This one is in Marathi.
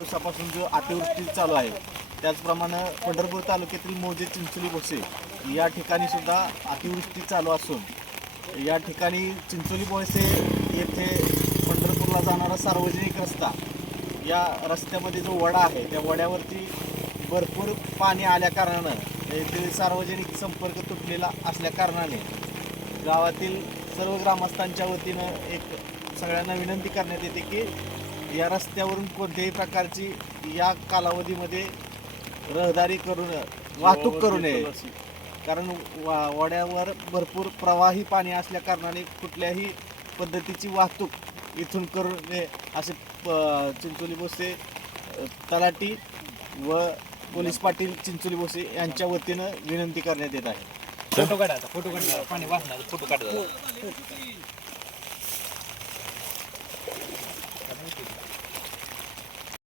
दिवसापासून जो अतिवृष्टी चालू आहे त्याचप्रमाणे पंढरपूर तालुक्यातील मोजे चिंचोली बोसे या ठिकाणी सुद्धा अतिवृष्टी चालू असून या ठिकाणी चिंचोली बोसे येथे पंढरपूरला जाणारा सार्वजनिक रस्ता या रस्त्यामध्ये जो वडा आहे त्या वड्यावरती भरपूर पाणी आल्याकारणानं येथील सार्वजनिक संपर्क तुटलेला असल्याकारणाने गावातील सर्व ग्रामस्थांच्या वतीनं एक सगळ्यांना विनंती करण्यात येते की या रस्त्यावरून कोणत्याही प्रकारची या कालावधीमध्ये रहदारी करू नये वाहतूक करू नये. कारण वा वड्यावर भरपूर प्रवाही पाणी असल्या कारणाने कुठल्याही पद्धतीची वाहतूक इथून करू नये असे प- चिंचोली बोसे अ, तलाठी व पोलीस पाटील चिंचोली बोसे यांच्या वतीनं विनंती करण्यात येत आहे. फोटो काढा फोटो काढा. पाणी वाचणार फोटो काढा.